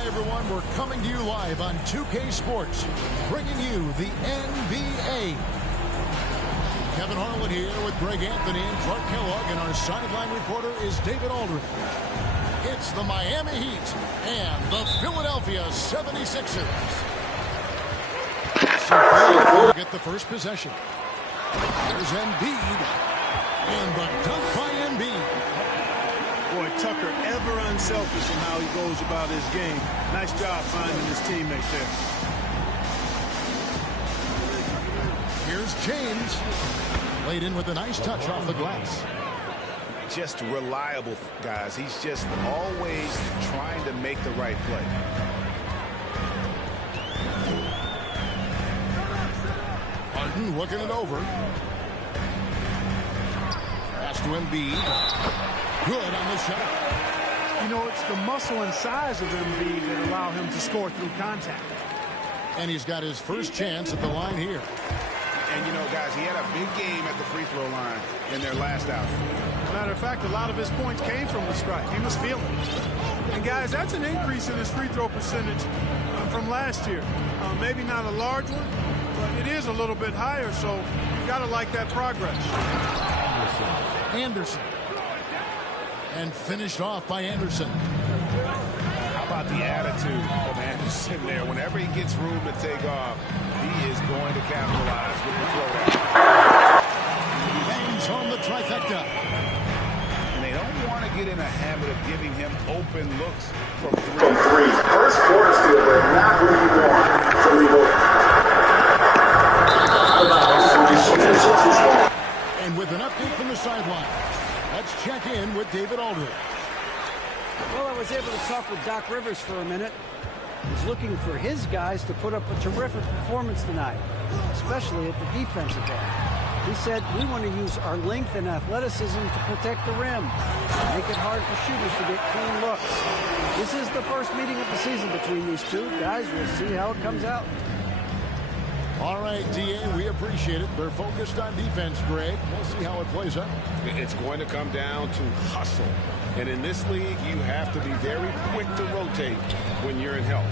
Hi, everyone. We're coming to you live on 2K Sports, bringing you the NBA. Kevin Harlan here with Greg Anthony and Clark Kellogg, and our sideline reporter is David Aldridge. It's the Miami Heat and the Philadelphia 76ers. So we'll get the first possession. There's Embiid, and the dunk by Embiid. Boy, Tucker ever unselfish in how he goes about his game. Nice job finding his teammate there. Here's James. Laid in with a nice touch off the glass. Just reliable, guys. He's just always trying to make the right play. Harden looking it over. Pass to Embiid. Good on the shot. You know, it's the muscle and size of Embiid that allow him to score through contact. And he's got his first chance at the line here. And, you know, guys, he had a big game at the free throw line in their last outing. Matter of fact, a lot of his points came from the strike. He was feeling it. And, guys, that's an increase in his free throw percentage from last year. Maybe not a large one, but it is a little bit higher, so you've got to like that progress. Anderson. And finished off by Anderson. How about the attitude of Anderson there? Whenever he gets room to take off, he is going to capitalize with the throwdown. Bangs on the trifecta. And they don't want to get in a habit of giving him open looks from three. First quarter steal, but not where you want. And with an update from the sideline, let's check in with David Aldridge. Well, I was able to talk with Doc Rivers for a minute. He's looking for his guys to put up a terrific performance tonight, especially at the defensive end. He said, we want to use our length and athleticism to protect the rim, make it hard for shooters to get clean looks. This is the first meeting of the season between these two guys. We'll see how it comes out. All right, D.A., we appreciate it. They're focused on defense, Greg. We'll see how it plays out. It's going to come down to hustle. And in this league, you have to be very quick to rotate when you're in help.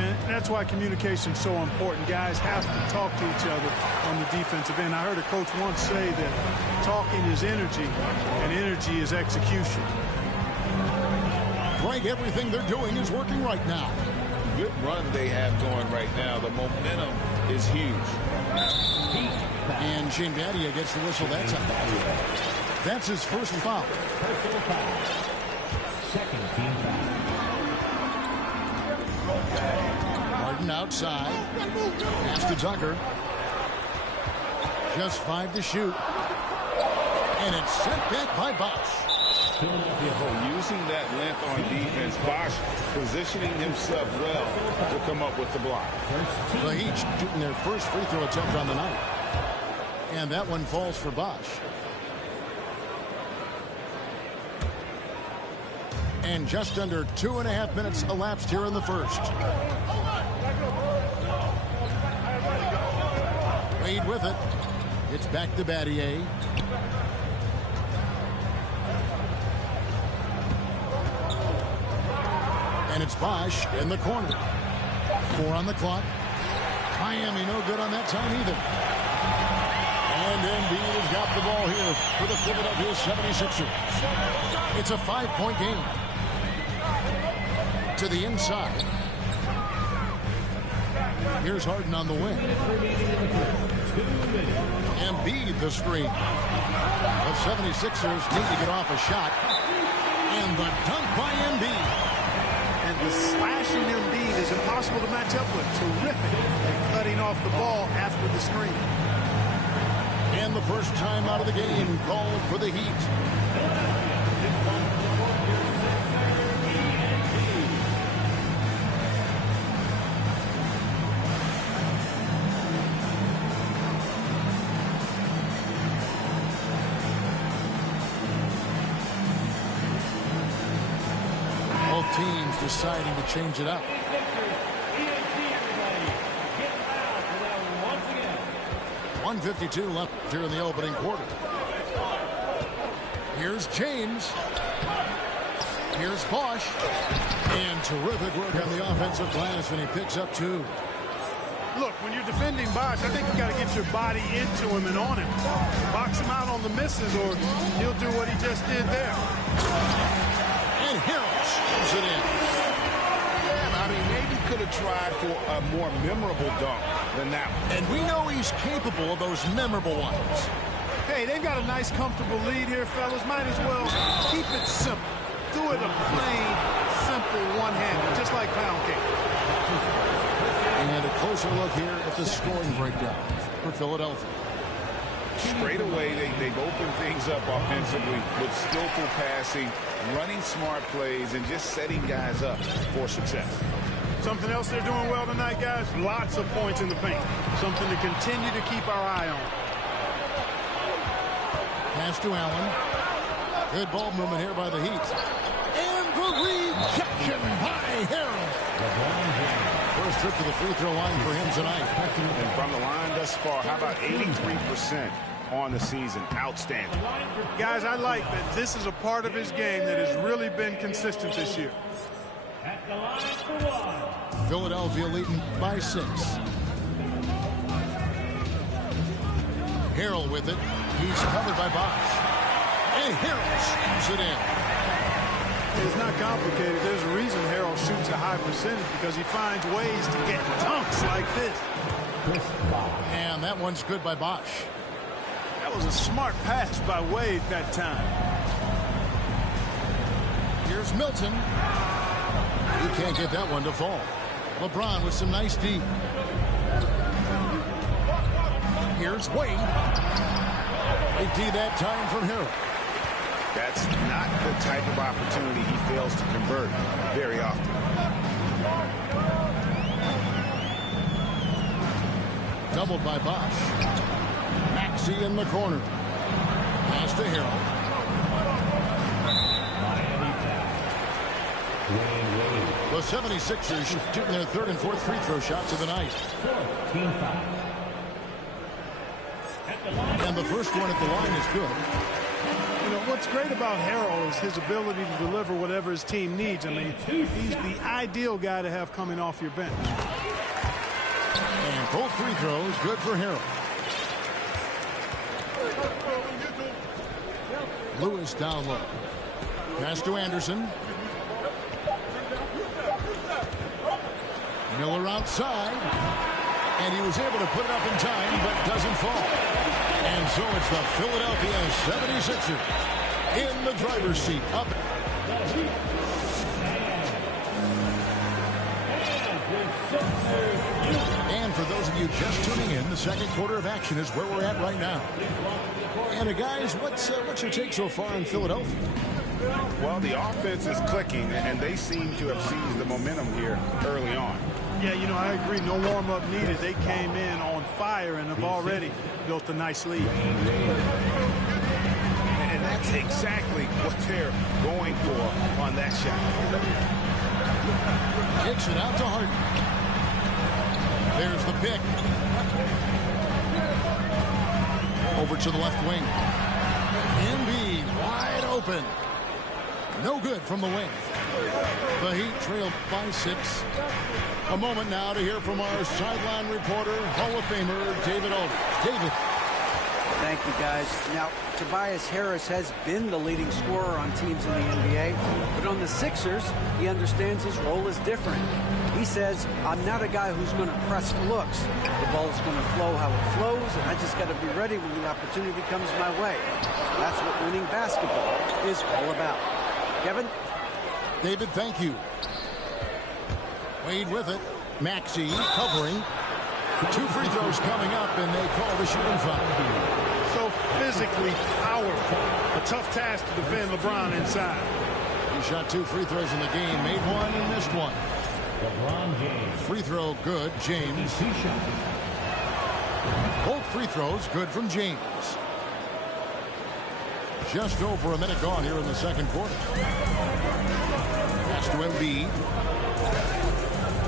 And that's why communication is so important. Guys have to talk to each other on the defensive end. I heard a coach once say that talking is energy, and energy is execution. Greg, everything they're doing is working right now. Good run they have going right now. The momentum is huge. And Shane Battier gets the whistle. That's his first foul. Second team foul. Harden outside. Pass to Tucker. Just 5 to shoot. And it's sent back by Bosch. Using that length on defense, Bosch positioning himself well to come up with the block. The Heat shooting their first free throw attempt on the night. And that one falls for Bosch. And just under 2.5 minutes elapsed here in the first. Wade with it. It's back to Battier. And it's Bosch in the corner. 4 on the clock. Miami no good on that time either. And Embiid has got the ball here for the Philadelphia 76ers. It's a 5-point game. To the inside. Here's Harden on the wing. Embiid the screen. The 76ers need to get off a shot. And the dunk by Embiid. And the slashing Embiid is impossible to match up with. Terrific at cutting off the ball after the screen. And the first time out of the game called for the Heat. Both teams deciding to change it up. 1:52 left here in the opening quarter. Here's James. Here's Bosch. And terrific work on the offensive glass, and he picks up 2. Look, when you're defending Bosch, I think you got to get your body into him and on him. Box him out on the misses, or he'll do what he just did there. And Harris comes it in. Yeah, I mean, maybe could have tried for a more memorable dunk than that one. And we know he's capable of those memorable ones. Hey, they've got a nice, comfortable lead here, fellas. Might as well keep it simple. Do it a plain, simple one-hander, just like pound cake. And a closer look here at the scoring breakdown for Philadelphia. Straight away, they've opened things up offensively with skillful passing, running smart plays, and just setting guys up for success. Something else they're doing well tonight, guys, lots of points in the paint. Something to continue to keep our eye on. Pass to Allen. Good ball movement here by the Heat. And the rejection by Harrell. First trip to the free throw line for him tonight. And from the line thus far, how about 83% on the season? Outstanding. Guys, I like that this is a part of his game that has really been consistent this year. Philadelphia leading by 6. Harrell with it. He's covered by Bosch. And Harrell shoots it in. It's not complicated. There's a reason Harrell shoots a high percentage, because he finds ways to get dunks like this. And that one's good by Bosch. That was a smart pass by Wade that time. Here's Milton. He can't get that one to fall. LeBron with some nice D. Here's Wade. Big D that time from Harrell. That's not the type of opportunity he fails to convert very often. Doubled by Bosch. Maxey in the corner. Pass to Harrell. The 76ers shooting their 3rd and 4th free throw shots of the night. And the first one at the line is good. You know, what's great about Harrell is his ability to deliver whatever his team needs. I mean, he's the ideal guy to have coming off your bench. And both free throws good for Harrell. Lewis down low. Pass to Anderson. Miller outside. And he was able to put it up in time, but doesn't fall. And so it's the Philadelphia 76ers in the driver's seat. Up. And for those of you just tuning in, the second quarter of action is where we're at right now. And guys, what's your take so far in Philadelphia? Well, the offense is clicking, and they seem to have seized the momentum here early on. Yeah, you know, I agree. No warm-up needed. They came in on fire and have already built a nice lead. And that's exactly what they're going for on that shot. Kicks it out to Harden. There's the pick. Over to the left wing. Embiid wide open. No good from the wing. The Heat trailed by 6. A moment now to hear from our sideline reporter, Hall of Famer David Aldridge. David. Thank you, guys. Now, Tobias Harris has been the leading scorer on teams in the NBA, but on the Sixers, he understands his role is different. He says, I'm not a guy who's going to press looks. The ball is going to flow how it flows, and I just got to be ready when the opportunity comes my way. That's what winning basketball is all about. Kevin? David, thank you. Wade with it. Maxey covering. 2 free throws coming up, and they call the shooting foul. So physically powerful. A tough task to defend LeBron inside. He shot 2 free throws in the game, made 1 and missed 1. LeBron James. Free throw good, James. Both free throws good from James. Just over a minute gone here in the second quarter. Pass to Embiid.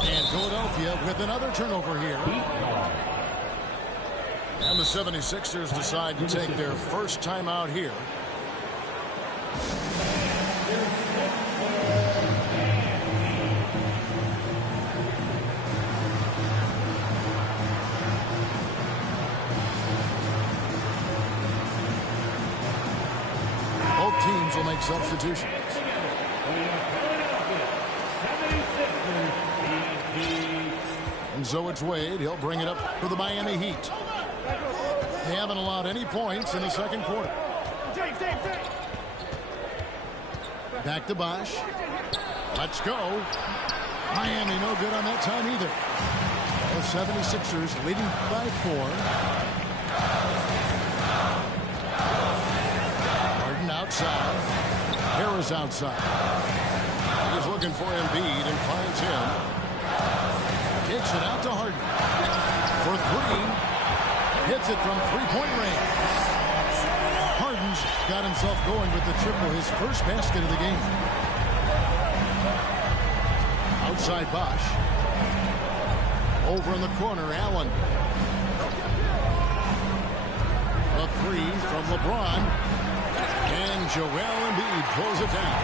And Philadelphia with another turnover here. And the 76ers decide to take their first timeout here. Both teams will make substitutions. And so it's Wade. He'll bring it up for the Miami Heat. They haven't allowed any points in the second quarter. Back to Bosch. Let's go. Miami no good on that time either. The 76ers leading by 4. Harden outside. Harris outside. He's looking for Embiid and finds him. Kicks it out to Harden. For 3. Hits it from three-point range. Harden's got himself going with the triple, his first basket of the game. Outside Bosch. Over in the corner, Allen. The 3 from LeBron. And Joel Embiid pulls it down.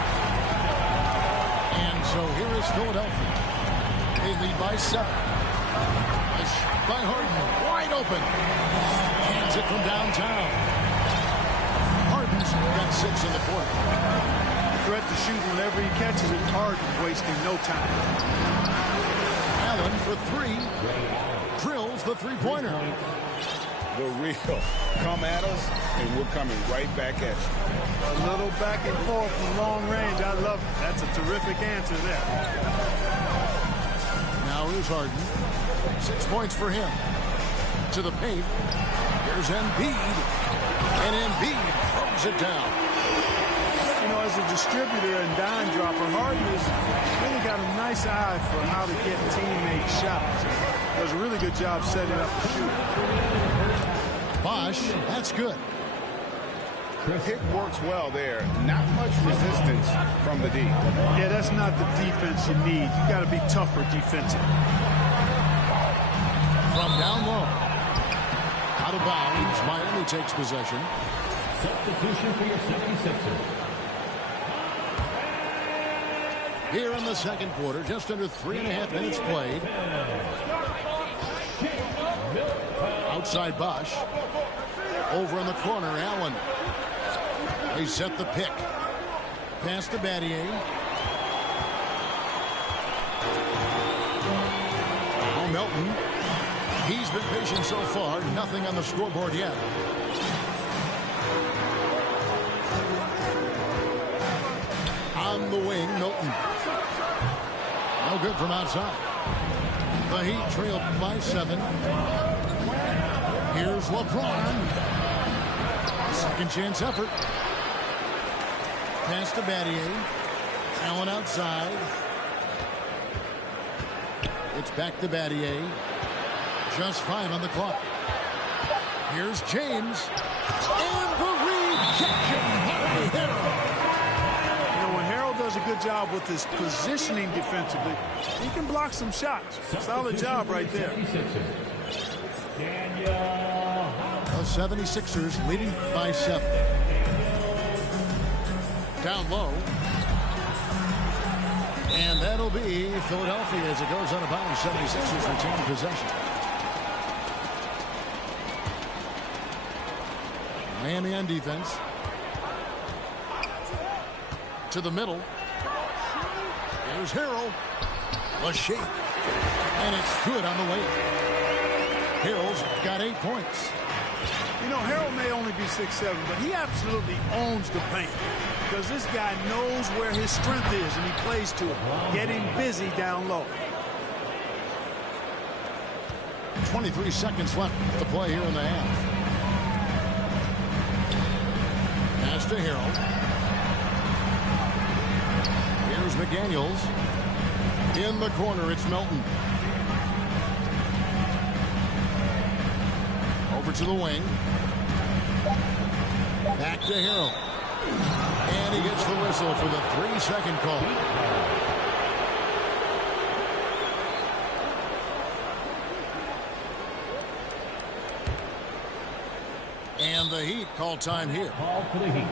And so here is Philadelphia. They lead by 7. A shot by Harden. Wide open. Hands it from downtown. Harden's got 6 in the quarter. Threat to shoot whenever he catches it. Harden wasting no time. Allen for 3. Drills the three-pointer. The real. Come at us, and we're coming right back at you. A little back and forth from long range. I love it. That's a terrific answer there. Now here's Harden. 6 points for him. To the paint. Here's Embiid. And Embiid throws it down. You know, as a distributor and dime dropper, Harden has really got a nice eye for how to get teammate shots. Does a really good job setting up the shooter. Bosch, that's good. Pick works well there. Not much resistance from the D. Yeah, that's not the defense you need. You got to be tougher defensively. From down low. Out of bounds. Miami takes possession. Substitution for your 76ers. Here in the second quarter, just under 3.5 minutes played. Outside Bosch. Over in the corner, Allen. They set the pick. Pass to Battier. Oh, Melton. He's been patient so far. Nothing on the scoreboard yet. On the wing, Milton. No good from outside. The Heat trailed by 7. Here's LeBron. Second chance effort. Pass to Battier. Allen outside. It's back to Battier. Just 5 on the clock. Here's James. And the rejection by Harrell. You know, when Harrell does a good job with his positioning defensively, he can block some shots. Solid job right there. The 76ers leading by 7. Down low. And that'll be Philadelphia as it goes out of bounds. 76ers retain possession. Miami on defense. To the middle. Here's Harrell. A shake. And it's good on the way. Harrell's got 8 points. You know, Harrell may only be 6'7", but he absolutely owns the paint because this guy knows where his strength is and he plays to it, getting busy down low. 23 seconds left to play here in the half. Pass to Harrell. Here's McDaniels. In the corner, it's Melton. Over to the wing. Back to Harrell. And he gets the whistle for the 3-second call. And the Heat call time here. Call for the Heat.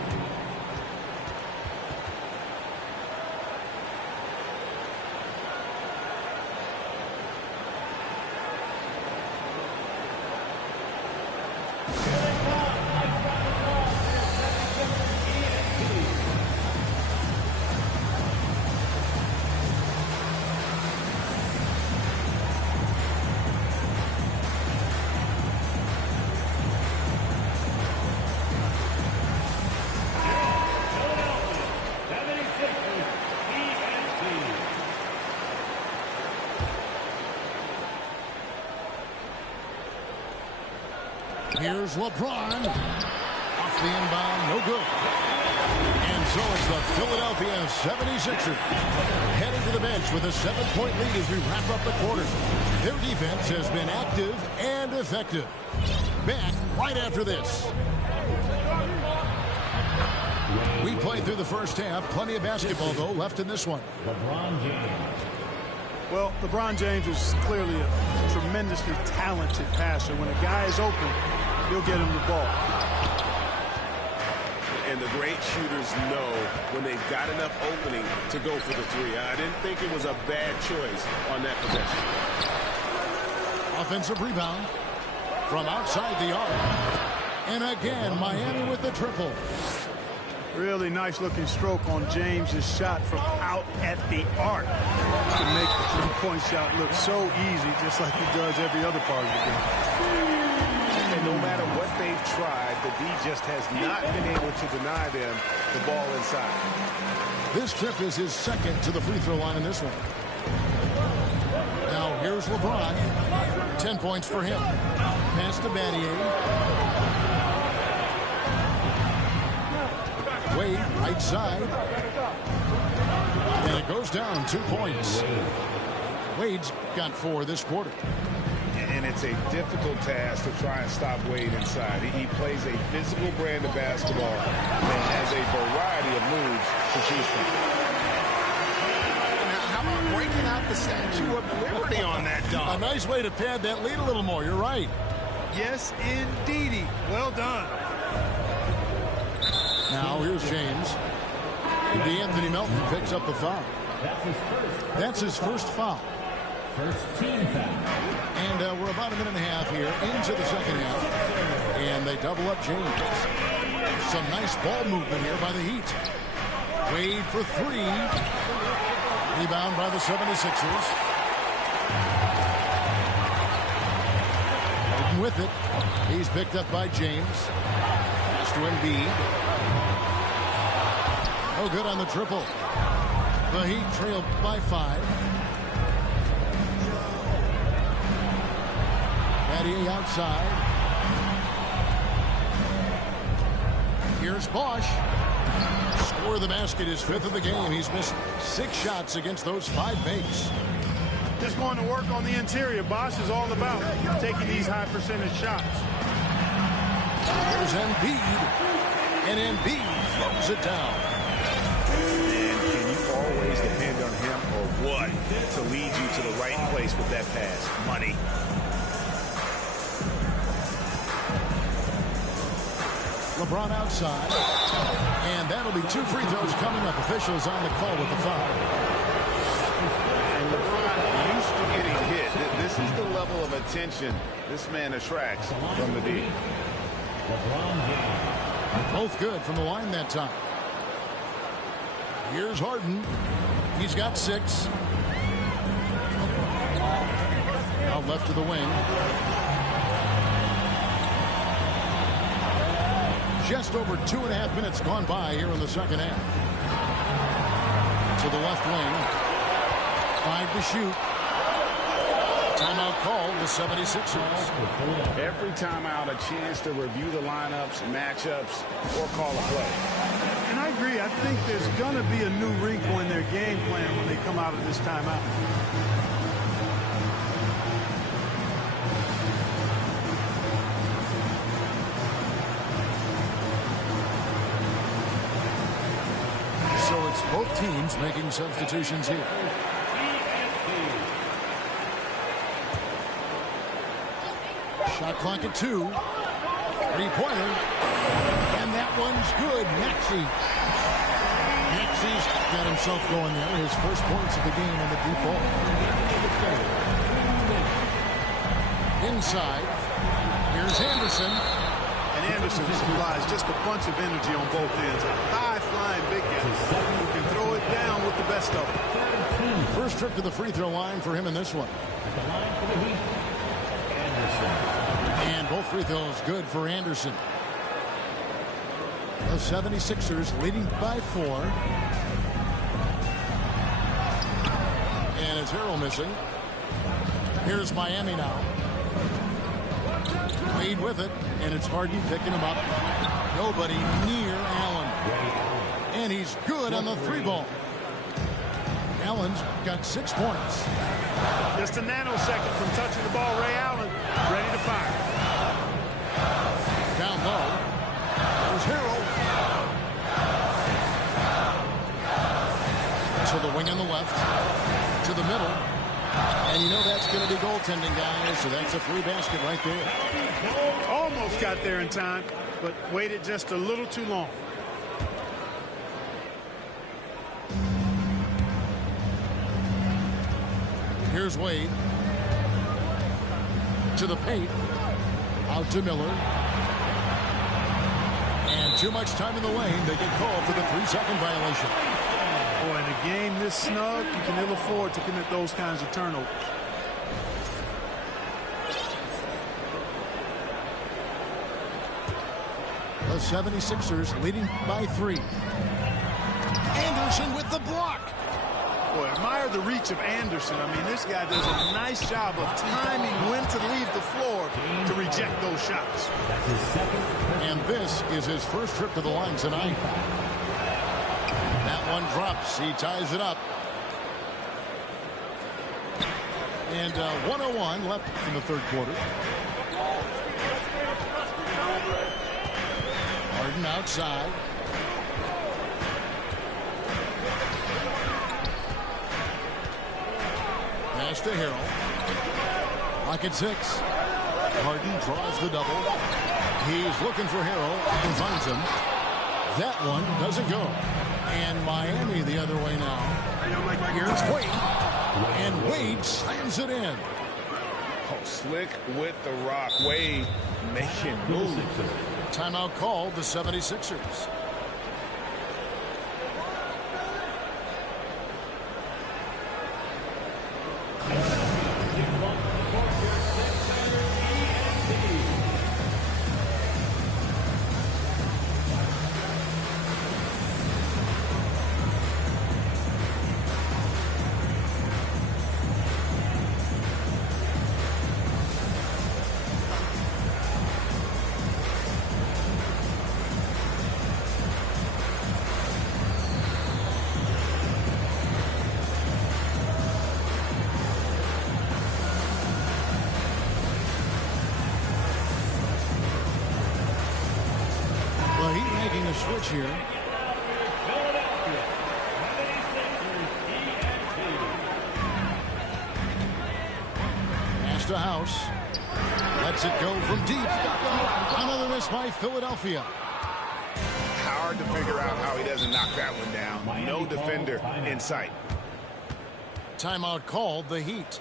Here's LeBron. Off the inbound, no good. And so it's the Philadelphia 76ers heading to the bench with a 7-point lead as we wrap up the quarter. Their defense has been active and effective. Back right after this. We played through the first half. Plenty of basketball, though, left in this one. LeBron James. Well, LeBron James is clearly a tremendously talented passer. When a guy is open, he'll get him the ball. And the great shooters know when they've got enough opening to go for the three. I didn't think it was a bad choice on that possession. Offensive rebound from outside the arc. And again, Miami with the triple. Really nice looking stroke on James's shot from out at the arc to make the three-point shot look so easy, just like he does every other part of the game. And no matter what they've tried, the D just has not been able to deny them the ball inside. This trip is his second to the free throw line in this one. Now here's LeBron. 10 points for him. Pass to Battier. Wade, right side. And it goes down 2 points. Wade's got 4 this quarter. And it's a difficult task to try and stop Wade inside. He plays a physical brand of basketball and has a variety of moves to choose from. Now, how about breaking out the Statue of Liberty on that dunk? A nice way to pad that lead a little more. You're right. Yes, indeedy. Well done. Now here's James. And DeAnthony Melton picks up the foul. That's his first foul. First team foul. And we're about a minute and a half here into the second half. And they double up James. Some nice ball movement here by the Heat. Wade for 3. Rebound by the 76ers. Wade with it. He's picked up by James. Pass to Embiid. Oh, good on the triple. The Heat trailed by 5. Battier outside. Here's Bosch. Score of the basket, his 5th of the game. He's missed 6 shots against those 5 makes. Just going to work on the interior. Bosch is all about taking these high percentage shots. Here's Embiid. And Embiid throws it down. And can you always depend on him or what to lead you to the right place with that pass? Money. LeBron outside. And that'll be 2 free throws coming up. Officials on the call with the foul. And LeBron used to getting hit. This is the level of attention this man attracts from the D. LeBron James. Both good from the line that time. Here's Harden. He's got 6. Out left to the wing. Just over 2.5 minutes gone by here in the second half. To the left wing. 5 to shoot. Timeout called the 76ers. Every timeout, a chance to review the lineups, matchups, or call a play. And I agree. I think there's going to be a new wrinkle in their game plan when they come out of this timeout. So it's both teams making substitutions here. Shot clock at 2. 3-pointer. And that one's good. Maxi's got himself going there. His first points of the game on the deep ball. Inside. Here's Anderson. Anderson supplies just a bunch of energy on both ends. A high-flying big guy who can throw it down with the best of them. First trip to the free throw line for him in this one. And both free throws good for Anderson. The 76ers leading by 4. And it's Che0 missing. Here's Miami now. Wade with it, and it's Harden picking him up. Nobody near Allen. And he's good on the 3-ball. Allen's got 6 points. Just a nanosecond from touching the ball. Ray Allen ready to fire. Down low. There's Che0. To the wing on the left. To the middle. And you know that's going to be goaltending, guys, so that's a free basket right there. Almost got there in time, but waited just a little too long. Here's Wade. To the paint. Out to Miller. And too much time in the lane. They get called for the 3-second violation. Boy, in a game this snug, you can ill afford to commit those kinds of turnovers. The 76ers leading by 3. Anderson with the block. Boy, admire the reach of Anderson. I mean, this guy does a nice job of timing when to leave the floor to reject those shots. And this is his first trip to the line tonight. That one drops. He ties it up. And 1:01 left in the third quarter. Harden outside. Pass to Che0. Lock at 6. Harden draws the double. He's looking for Che0 and finds him. That one doesn't go. And Miami the other way now. Here's Wade. And Wade slams it in. Oh, slick with the rock. Wade making moves. Timeout called the 76ers. Switch here. Pass to House. Lets it go from deep. Another miss by Philadelphia. Hard to figure out how he doesn't knock that one down. No defender in sight. Timeout called the Heat.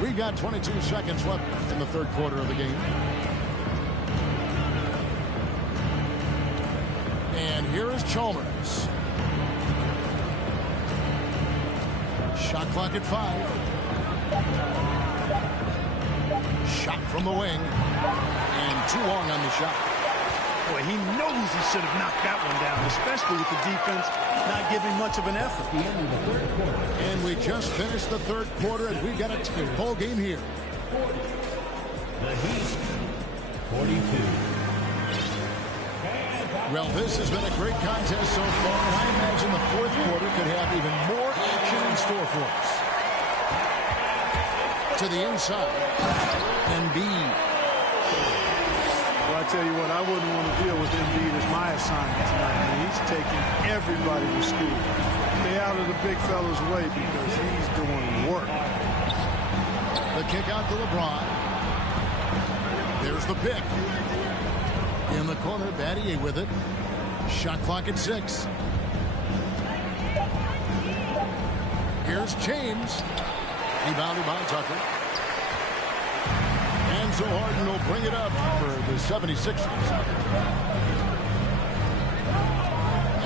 We've got 22 seconds left in the third quarter of the game. And here is Chalmers. Shot clock at 5. Shot from the wing. And too long on the shot. Boy, he knows he should have knocked that one down, especially with the defense not giving much of an effort. And we just finished the third quarter, and we've got a tight ball game here. The Heat, 42. Well, this has been a great contest so far, and I imagine the fourth quarter could have even more action in store for us. To the inside. Embiid. Well, I tell you what, I wouldn't want to deal with Embiid as my assignment tonight. I mean, he's taking everybody to school. Stay out of the big fella's way because he's doing work. The kick out to LeBron. There's the pick. In the corner, Battier with it. Shot clock at 6. Here's James. Rebounded by Tucker. And so Harden will bring it up for the 76ers.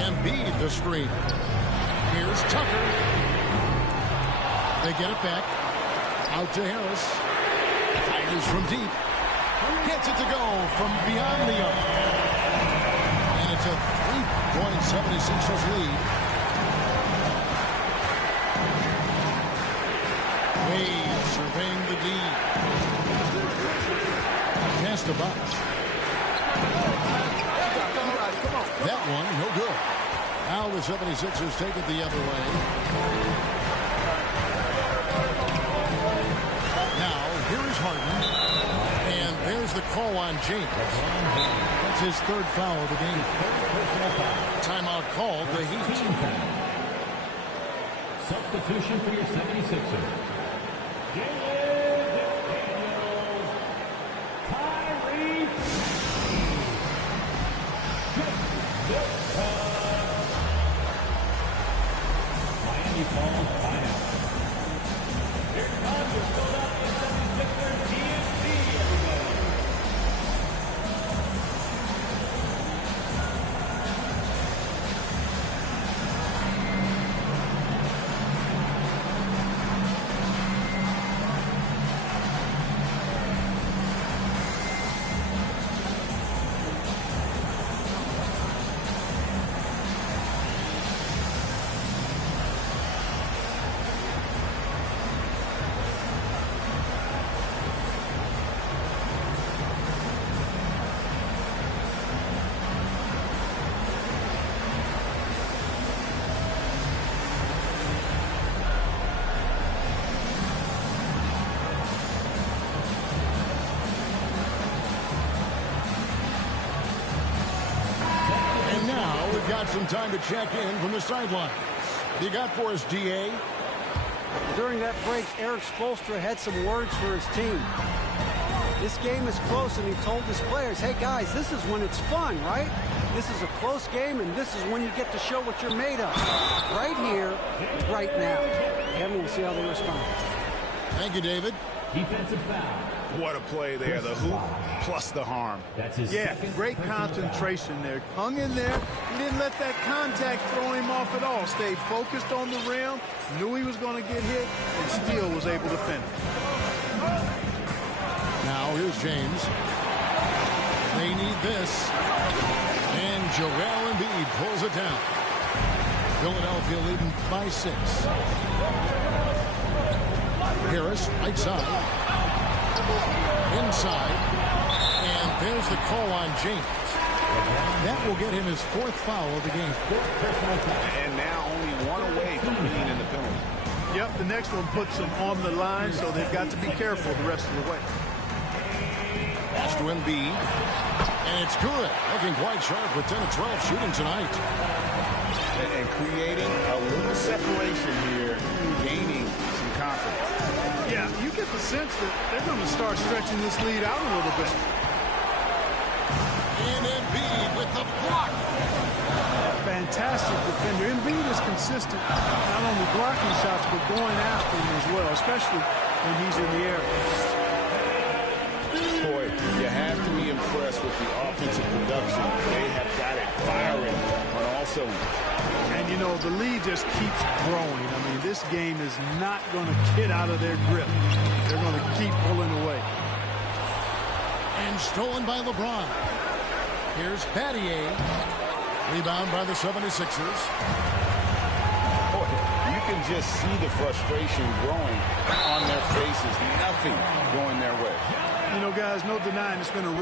Embiid the screen. Here's Tucker. They get it back. Out to Harris. Fires from deep. Gets it to go from beyond the arc. And it's a 3-point 76ers lead. Wade surveying the D. Pass to Bosh. That one, no good. Now the 76ers take it the other way. Now, here is Harden. And there's the call on James. That's his 3rd foul of the game. Timeout called the Heat. Substitution for your 76ers. Miami calls timeout. Here comes your Philadelphia 76ers DNC, everybody. Got some time to check in from the sidelines. You got for us, DA? During that break, Eric Spoelstra had some words for his team. This game is close, and he told his players, hey, guys, this is when it's fun, right? This is a close game, and this is when you get to show what you're made of. Right here, right now. Kevin, we'll see how they respond. Thank you, David. Defensive foul. What a play there. The hoop plus the harm. That's his Great concentration there. Hung in there. He didn't let that contact throw him off at all. Stayed focused on the rim. Knew he was going to get hit and still was able to finish. Now here's James. They need this. And Joel Embiid pulls it down. Philadelphia leading by 6. Harris, right side. Inside. And there's the call on James. That will get him his 4th foul of the game. And now only one away from being in the penalty. Yep, the next one puts them on the line, so they've got to be careful the rest of the way. Pass to Embiid. And it's good. Looking quite sharp with 10 of 12 shooting tonight. And creating a little separation here, gaining some confidence. Yeah, you get the sense that they're going to start stretching this lead out a little bit. And Embiid with the block. Fantastic defender. Embiid is consistent, not only blocking shots, but going after them as well, especially when he's in the air. Boy, you have to be impressed with the offensive production. They have got it firing on all cylinders. And, you know, the lead just keeps growing. I mean, this game is not going to get out of their grip. They're going to keep pulling away. And stolen by LeBron. Here's Battier. Rebound by the 76ers. Boy, you can just see the frustration growing on their faces. Nothing going their way. You know, guys, no denying it's been a